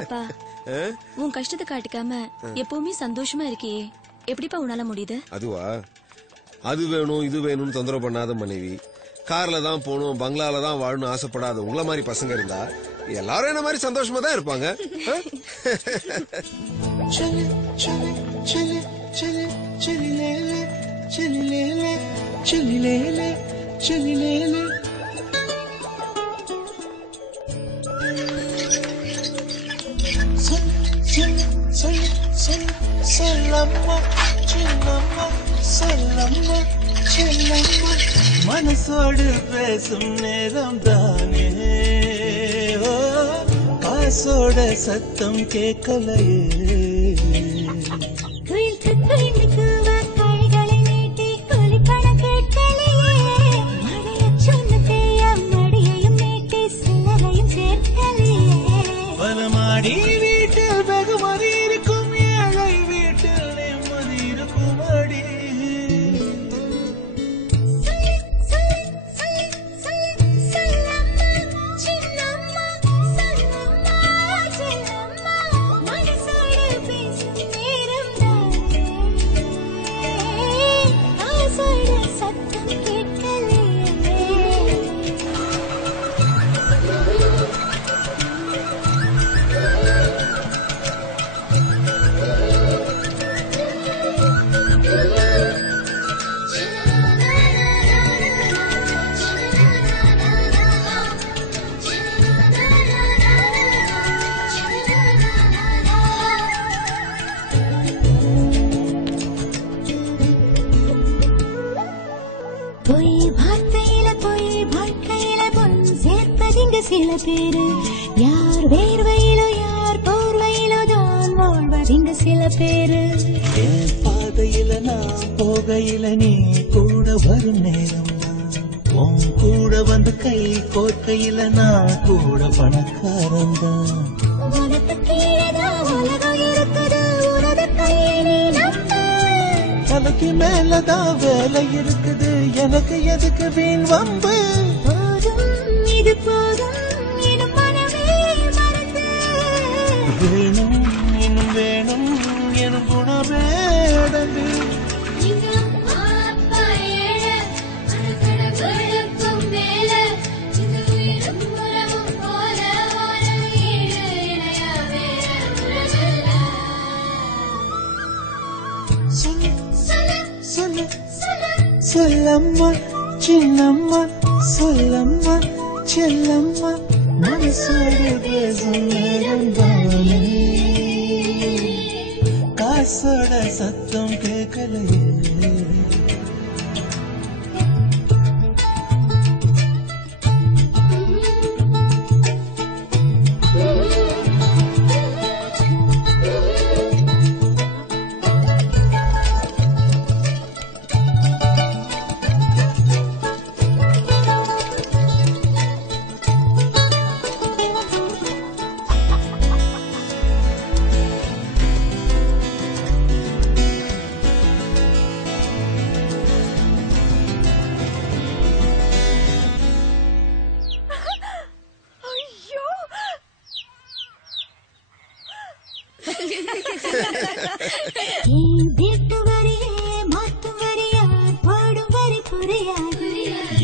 அப்பா உன் கஷ்டத்தை காட்டிக்காம எப்பவுமே சந்தோஷமா இருக்கியே, எப்படிப்பா உன்னால முடியுது? அதுவா, அது வேணும் இது வேணும்னு தொந்தரவு பண்ணாத மனைவி, கார்ல தான் போகணும் பங்களால தான் வாழணும் ஆசைப்படாத உங்கள மாதிரி பசங்க இருந்தா எல்லாரும் என்ன மாதிரி சந்தோஷமா தான் இருப்பாங்க. மனசோடு பேசும் நேரம் தானே, காசோட சத்தம் கேட்கலையே. வனமாடி வீட்டில் வெகுமதி இருக்கும், ஏழை வீட்டில் நிம்மதி இருக்கும் அடி. சில பேரு யார் வேர்வையிலோ யார் போர்வையிலோ தான் வாழ்வதிங்க சில பேரு. என் பாதையில நான் போகையில நீ கூட வரும் நேரம், உன் கூட வந்து கை கோர்க்கையில நான் கூட பணக்காரன் தான். தலைக்கு மேலதான் வேலை இருக்குது, எனக்கு எதுக்கு வீண் வம்பு? இது போதும் எனும் மனமே மறந்து, வேணும் இன்னும் வேணும் எனும் குணமே அடங்கு. சொல்லம்மா சின்னம்மா, சொல்லம்மா செல்லம்மா, மனசோடு பேசும் நேரம் தானே, காசோட சத்தம் கேட்கலையே.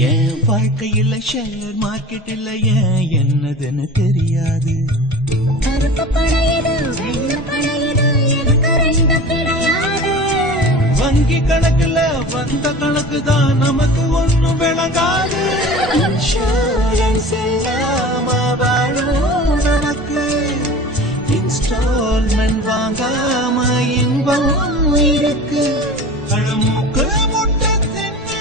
என் வாழ்க்கையில் ஷேர் மார்க்கெட் இல்ல ஏன் என்னதுன்னு தெரியாது. வங்கி கணக்குல வந்த கணக்கு தான் நமக்கு ஒண்ணும் விளங்காது. இன்சூரன்ஸ் இல்லாம வாழும் நமக்கு இன்ஸ்டால்மெண்ட் வாங்காம இன்பம் இருக்கு. கழுமுக்கு முட்டை தின்னு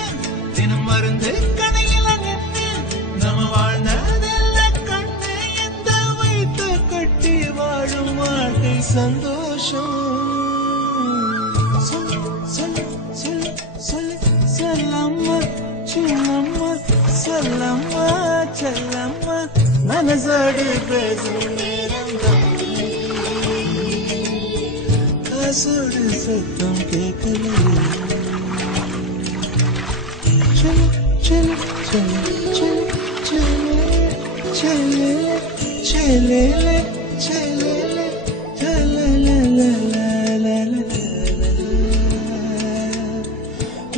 தினம் மருந்து கடையில நின்று நம்ம வாழ்ந்ததில்ல கண்ணு. எந்த வைத்து கட்டி வாழும் வாழ்க்கை சந்தோஷம். சொல்லம்மா சின்னம்மா, சொல்லம்மா செல்லம்மா, மனசோடு பேசும் நேரம் தானே, காசோடு சத்தம் கேட்கலையே. चले Chalala, chalala, la la la la la la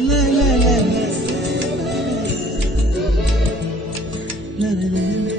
la la la la la la.